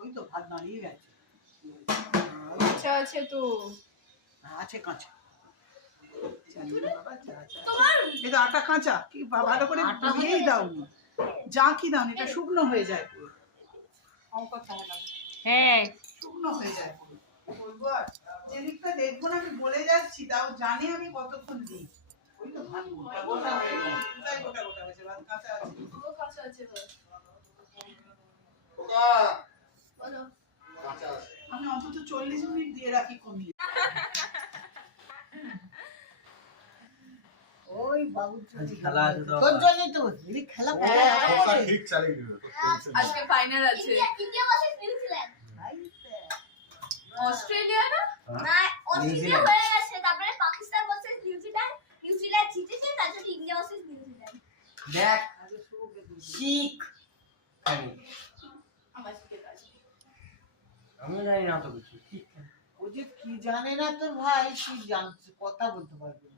ওই তো ভাত দাঁড়িয়ে গেছে। আচ্ছা আছে তো আছে কাঁচা। এই তো আটা কাঁচা, কি ভালো করে দিয়েই দাওনি, যা কি দাওনি, এটা শুকনো হয়ে যায় পুরো। হ্যাঁ শুকনো হয়ে যায় পুরো। বলবো আর যেদিকটা দেখবো না আমি বলে যাচ্ছি, তাও জানি আমি কতক্ষণ দিই। ওই তো ভাত গোটা গোটা হয়ে গেছে, কোথায় গোটা গোটা হয়েছে, ভাত কাঁচা আছে, পুরো কাঁচা আছে বলো। আমি অন্তত 40 মিনিট দিয়ে রাখি কমিয়ে। ওই বাবুর জন্য খেলা আছে তো, তোর জন্যই তো এই খেলা ঠিক চালিয়ে দিবে। আজকে ফাইনাল আছে ইন্ডিয়া ভার্সেস নিউজিল্যান্ড। অস্ট্রেলিয়া না না অস্ট্রেলিয়া হয়ে গেছে, তারপরে পাকিস্তান ভার্সেস নিউজিল্যান্ড। নিউজিল্যান্ড জিতেছে, তারপরে ইন্ডিয়া ভার্সেস নিউজিল্যান্ড। দেখ শিখ আমার শিখে কাজ আমি জানি না তো কিছু। ঠিক ও যে কি জানে না তোর ভাই, কি জানছে কথা বলতে পারবে না।